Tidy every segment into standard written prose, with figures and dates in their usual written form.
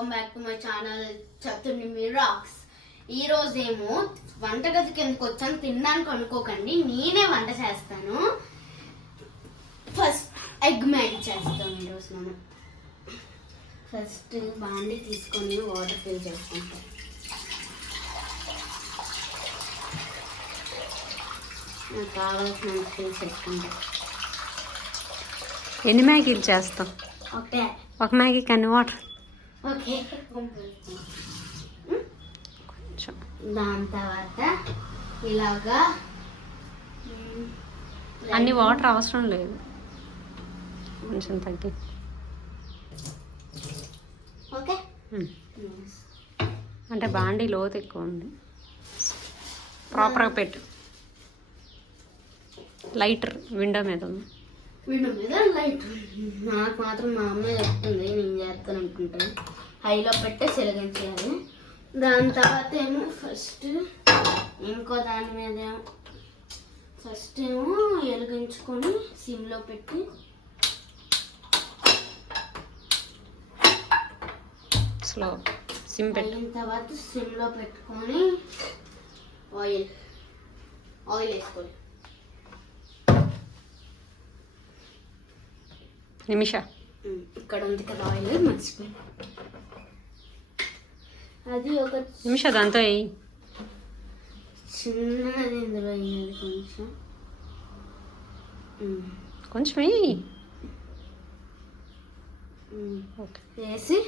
Welcome back to my channel Chaturnimi rocks. ఈ రోజేమో వంటగదికి ఎందుకు వచ్చాను తినడానికి అనుకోకండి, నేనే వంట చేస్తాను. ఫస్ట్ ఎగ్ మ్యాగీ చేస్తాను ఈరోజు. మనం ఫస్ట్ బాండి తీసుకొని వాటర్ ఫిల్ చేసుకుంటాం. నాకు కావాల్సిన ఫిల్ చేసుకుంటాం. ఎన్ని మ్యాగీలు చేస్తాం? ఓకే, ఒక మ్యాగీ కానీ వాటర్. ఓకే, దాని తర్వాత ఇలాగా అన్ని వాటర్ అవసరం లేదు, కొంచెం తగ్గి. ఓకే, అంటే బాండీ లోతు ఎక్కువ ఉంది, ప్రాపర్గా పెట్టు. లైటర్ విండో మీద ఉంది. విండో మీద లైట్ నాకు మాత్రం మా అమ్మ చెప్తుంది, నేను చేస్తాను అనుకుంటాను. హైలో పెట్టే వెలిగించాలి. దాని తర్వాత ఏమో ఫస్ట్ ఇంకో దాని మీద ఫస్ట్ ఏమో వెలిగించుకొని సిమ్లో పెట్టి స్లో సిమ్ అయిన తర్వాత సిమ్లో పెట్టుకొని ఆయిల్ వేసుకోవాలి. నిమిష ఇక్కడ ఉంది కదా ఆయిల్, మర్చిపోయి అది ఒక నిమిష దాంతో వేయి. చిన్నది ఇందులో వేయాలి కొంచెం వేయి. వేసి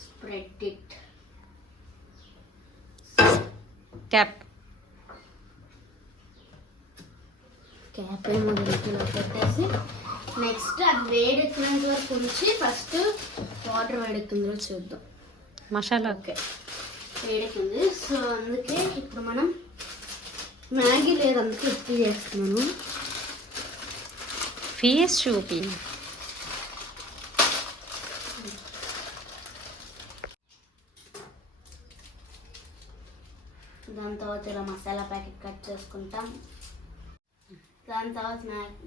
స్ప్రెడ్ ఇట్. క్యాప్ ఏమో ఇలా పెట్టేసి నెక్స్ట్ అది వేడెక్కినంత వరకు ఉంచి ఫస్ట్ వాటర్ వేడెక్కిందో చూద్దాం. మసాలా ఓకే, వేడెక్కింది. సో అందుకే ఇప్పుడు మనం మ్యాగీ లేదు, అందుకే ఉప్పు చేస్తున్నాను. ఫేస్ చూపి. దాని తర్వాత ఇలా మసాలా ప్యాకెట్ కట్ చేసుకుంటాం. దాని తర్వాత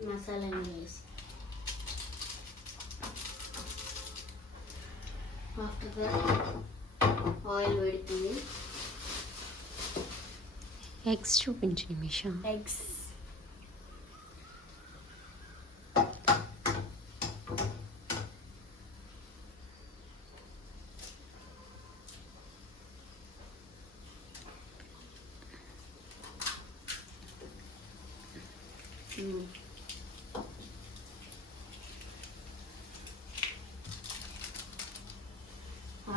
మసాలా వేసి ఆఫ్టర్ దట్ ఆయిల్ పెడుతుంది. ఎగ్స్ చూపించు నిమిష. ఎగ్స్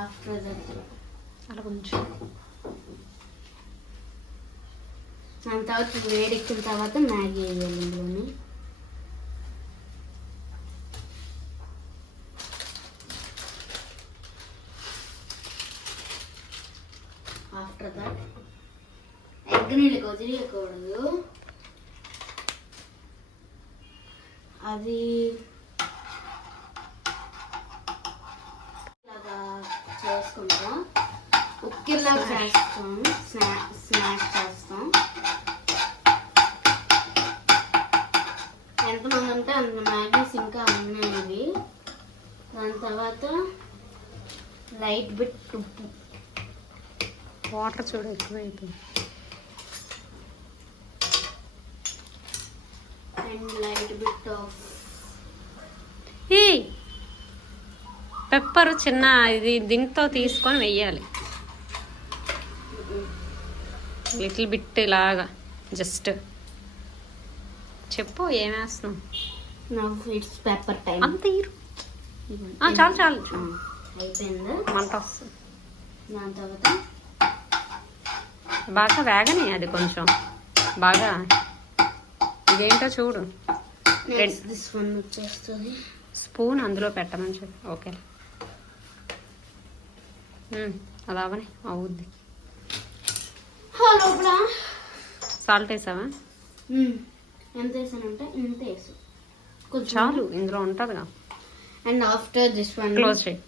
ఆఫ్టర్ దట్ అలా కొంచెం దాని తర్వాత వేడెక్కిన తర్వాత మ్యాగీ వేయాలి ఇందులోని. ఆఫ్టర్ దట్ ఎగ్ నీళ్ళకి వదిలేయకూడదు, అది ఇలాగా చేసుకుంటాం. ఉక్కిలాగా చేస్తాం, స్నాక్ చేస్తాం. ఎంతమంది ఉంటే అంత మ్యాగీస్ ఇంకా ఉన్నాయి. దాని తర్వాత లైట్ బిట్ ఉప్పు, వాటర్ చూడు ఎక్కువైపోయింది. And light bit of pepper చిన్న ఇది దీంతో తీసుకొని వెయ్యాలి. లిటిల్ బిట్ లాగా జస్ట్ చెప్పు ఏమేస్తున్నావు. నాకు ఇట్స్ పెప్పర్ టైం. అంత ఇరు చాలు చాలు అయిపోయింది. మంట వస్తుంది. దాని తర్వాత బాగా వేగని అది కొంచెం బాగా ఇదేంటో చూడు. దిస్ వన్ వచ్చేస్తుంది. స్పూన్ అందులో పెట్టమని చెప్పి. ఓకే, అది అవని అవుద్ది. లోపల సాల్ట్ వేసావా? ఎంత వేసానంటే ఇంత వేసు, కొంచెం చాలు, ఇందులో ఉంటుందిగా. And after this one close చేయి.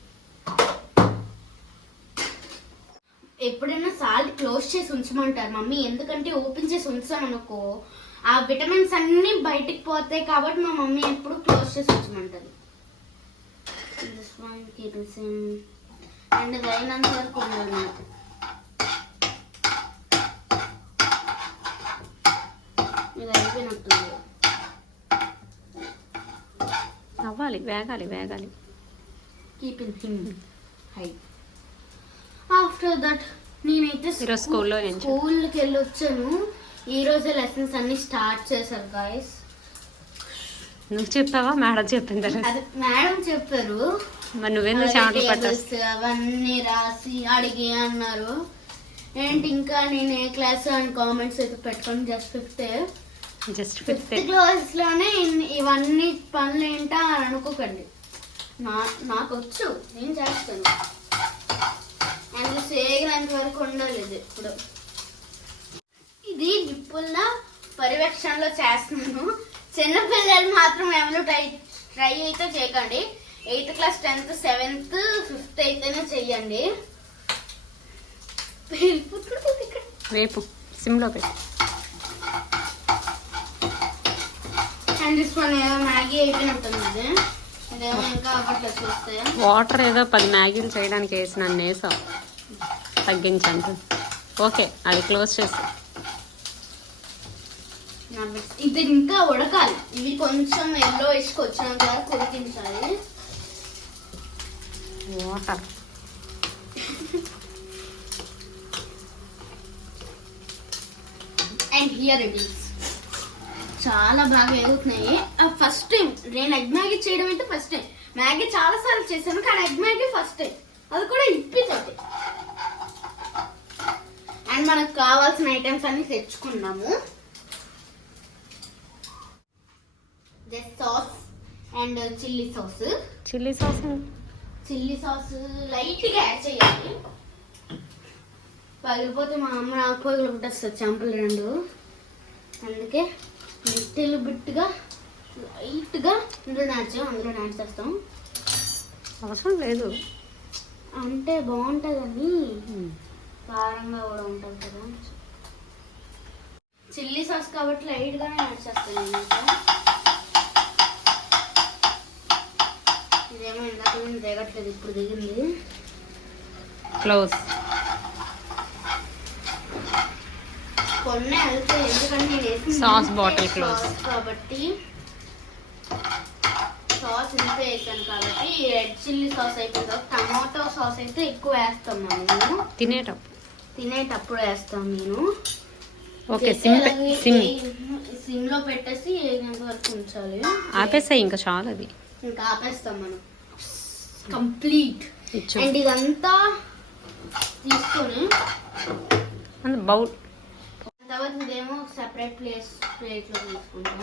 ఎప్పుడైనా సాల్ట్ క్లోజ్ చేసి ఉంచమంటారు మమ్మీ, ఎందుకంటే ఓపెన్ చేసి ఉంచామనుకో ఆ విటమిన్స్ అన్ని బయటికి పోతాయి కాబట్టి మా మమ్మీ ఎప్పుడు క్లోజ్ చేసి ఉంచమంటది. One keep it same and ఇది అయినంత వరకు ఉండాలి. ఇది అయిపోయినట్టుంది. అవ్వాలి, వేగాలి వేగాలి. Keep in him high. After that నేనైతే ఈరోజు స్కూల్కి వెళ్ళి వచ్చాను. ఈ రోజే లెసన్స్ అన్ని స్టార్ట్ చేశారు గాయస్. నువ్వు చెప్పావా మేడం చెప్పిందా? అది మేడం చెప్పారు. మరి నువ్వేందుకు చెమటలు పట్టావు? అవన్నీ రాసి అడిగి అన్నారు. ఏంటి ఇంకా నేను ఏ క్లాస్ అని కామెంట్స్ అయితే పెట్టుకొని జస్ట్ ఫిఫ్త్ క్లాస్ లోనే ఇవన్నీ పనులు ఏంటా అని అనుకోకండి. నాకు వచ్చు, నేను చేస్తాను. అండ్ చేయగలంత వరకు ఉండాలి. ఇది ఇప్పుడు ఇది నిప్పుల పర్యవేక్షణలో చేస్తున్నాను. చిన్నపిల్లలు మాత్రం ఎవరు ట్రై అయితే చేయకండి. 8th class 10th 7th 5th అయితేనే చెయ్యండి. రేపు సిమ్లో పెట్టి. అండ్ దిస్ వన్ ఏదో మ్యాగీ అయిపోయినట్టుంది. ఇదేమో ఇంకా అవ్వట్లేదు చూస్తే. వాటర్ ఏదో 10 మ్యాగీలు చేయడానికి వేసిన నేసా తగ్గించండి. ఓకే, అది క్లోజ్ చేసి. ఇది ఇంకా ఉడకాలి. ఇవి కొంచెం ఎల్లో వేసుకొచ్చినంత వరకు ఉడికించాలి. Water and here it is. చాలా బాగా వేగుతున్నాయి. ఫస్ట్ టైం నేను ఎగ్ మ్యాగీ చేయడం అయితే ఫస్ట్ టైం. మ్యాగీ చాలా సార్లు చేశాను కానీ ఎగ్ మ్యాగీ ఫస్ట్ టైం, అది కూడా ఇప్పితోటి. అండ్ మనకు కావాల్సిన ఐటమ్స్ అన్ని తెచ్చుకున్నాము. Sauce and chilli sauce. Chilli sauce లైట్గా యాడ్ చేయాలి. పగిలిపోతే మా అమ్మ నాకు పగిలి పుట్టేస్తుంది చెంపలు రెండు. అందుకే లిటిల్ బిట్గా లైట్గా అందులో నాచేస్తాం. అవసరం లేదు అంటే బాగుంటుంది అని, కారంగా కూడా ఉంటుంది కదా. చిల్లీ సాస్ కాబట్టి లైట్గానే యాడ్ చేస్తాను నేను. ఇదేమో ఇందాక నేను దిగట్లేదు, ఇప్పుడు దిగింది. క్లోజ్. కొన్ని వెళ్తాయి ఎందుకంటే నేను వేసి సాస్ బాటిల్ క్లోజ్ కాబట్టి, సాస్ ఇంత వేసాను కాబట్టి. రెడ్ చిల్లీ సాస్ అయిపోయింది. టమాటో సాస్ అయితే ఎక్కువ వేస్తాం మేము తినేటప్పుడు వేస్తాం నేను. ఓకే, సిమ్ లో పెట్టేసి వేగేంత వరకు ఉంచాలి. ఆపేసాయి, ఇంకా చాలు. అది ఇంకా ఆపేస్తాం మనం కంప్లీట్. అండ్ ఇదంతా తీసుకొని బౌల్ తర్వాత ఇదేమో సెపరేట్ ప్లేట్లో తీసుకుంటాం.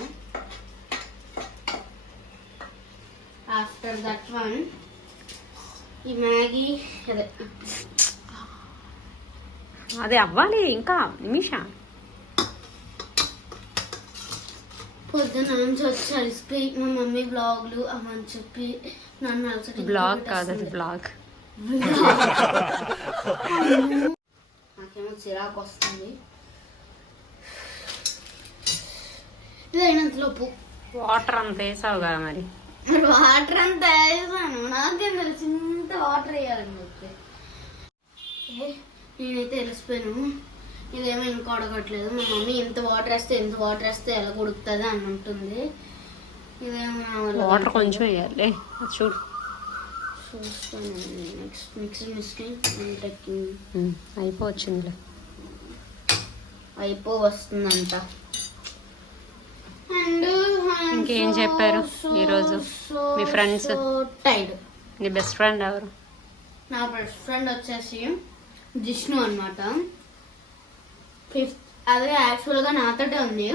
ఆఫ్టర్ దట్ వన్ ఈ మ్యాగీ అదే అవ్వాలి ఇంకా నిమిషా. పొద్దున్న నుంచి వచ్చి అలిసిపోయి మా మమ్మీ బ్లాగ్లు అవని చెప్పి నన్ను అలసట. బ్లాగ్ కాదు అది బ్లాగ్. నాకేమో చిరాకు వస్తుంది. ఇది అయినంతలోపు వాటర్ అంత వేసావు కదా మరి వాటర్ అంతా వేసాను. నాకేం తెలుసు ఇంత వాటర్ వేయాలని చెప్పి. నేనైతే తెలిసిపోయాను. ఇదేమో ఇంకా ఉడకట్లేదు. మా మమ్మీ ఎంత వాటర్ వేస్తే ఎలా ఉడుకుతుంది అని ఉంటుంది. ఇదేమో వాటర్ కొంచెం వేయాలి. చూడు చూస్తాను. నెక్స్ట్ మిక్సింగ్ అయిపోవచ్చిందిలే. వస్తుందంట. అండ్ ఇంకేం చెప్పారు ఈరోజు మీ ఫ్రెండ్స్? టైడ్. నీ బెస్ట్ ఫ్రెండ్ ఎవరు? నా బెస్ట్ ఫ్రెండ్ వచ్చేసి జిష్ణు అనమాట. అదే యాక్చువల్గా నాతోటే ఉంది.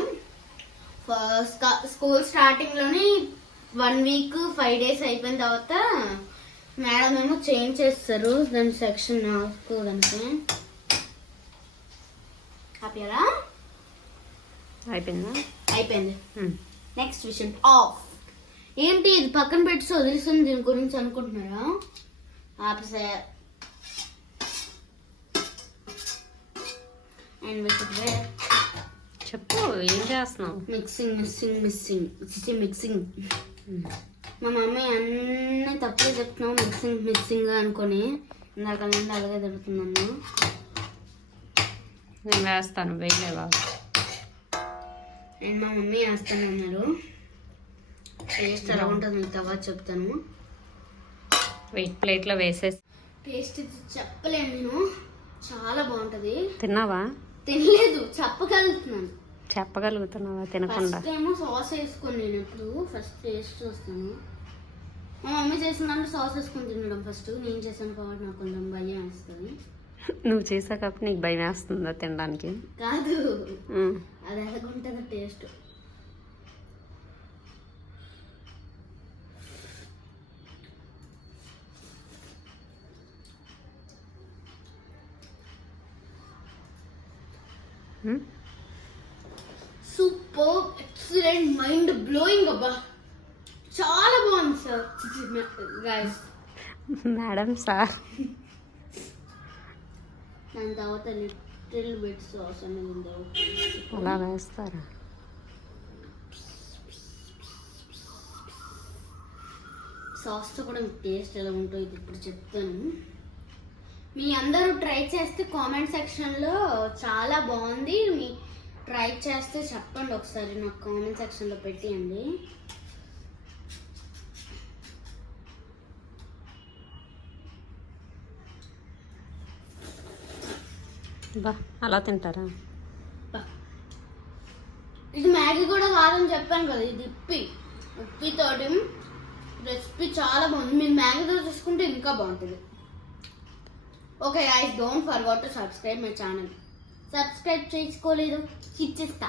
స్కూల్ స్టార్టింగ్లోని 1 week 5 days అయిపోయిన తర్వాత మేడం ఏమో చేంజ్ చేస్తారు దాని సెక్షన్ దానికి. హ్యాపీరా? అయిపోయింది. నెక్స్ట్ విషయం ఆఫ్. ఏంటి ఇది పక్కన పెట్టి వదిలిస్తుంది దీని గురించి అనుకుంటున్నారా? ఆపేసా. అండ్ చెప్పు, ఏం చేస్తున్నావు? మిక్సింగ్ మా మమ్మీ అన్నీ తప్పులే చెప్తున్నావు మిక్సింగ్ అనుకొని ఇందాక నుండి అలాగే తిడుతున్నాను. నేను వేస్తాను, వేయలేవా? నేను మా మమ్మీ వేస్తాను అన్నారు. టేస్ట్ ఎలా ఉంటుంది మీకు తర్వాత చెప్తాను. వెయిట్ ప్లేట్లో వేసేసి. టేస్ట్ ఇది చెప్పలేను నేను, చాలా బాగుంటుంది. తిన్నావా? తినలేదు, చెప్పగలుగుతున్నాను. చెప్పగలుగుతున్నావా తినకుండా? ఫస్ట్ ఏమో సాస్ వేసుకొని నేను ఎప్పుడు ఫస్ట్ టేస్ట్ చూస్తాను. మా మమ్మీ చేసిందంటే సాస్ వేసుకొని తినడం ఫస్ట్. నేను చేశాను కాబట్టి నాకు కొంచెం భయం వేస్తుంది. నువ్వు చేసాక నీకు భయం వేస్తుందా తినడానికి? కాదు, అది ఎలాగుంటుంది taste. Super, excellent, mind blowing. అబ్బా చాలా బాగుంది సార్. Guys madam sir. దాని తర్వాత లిటిల్ బిట్ సాస్ అనేది ఉందో అలా వేస్తారా? సాస్తో కూడా మీకు టేస్ట్ ఎలా ఉంటుందో ఇది ఇప్పుడు చెప్తాను. మీ అందరూ ట్రై చేస్తే కామెంట్ సెక్షన్లో చాలా బాగుంది, మీ ట్రై చేస్తే చెప్పండి ఒకసారి, నాకు కామెంట్ సెక్షన్లో పెట్టియండి. బా అలా తింటారా? ఇది మ్యాగీ కూడా కాదని చెప్పాను కదా, ఇది ఉప్పితోటి రెసిపీ చాలా బాగుంది. మీరు మ్యాగీతో చూసుకుంటే ఇంకా బాగుంటుంది. Okay guys, don't forget to subscribe my channel. Subscribe చేసుకోలేదు, ఇచ్చేస్తా.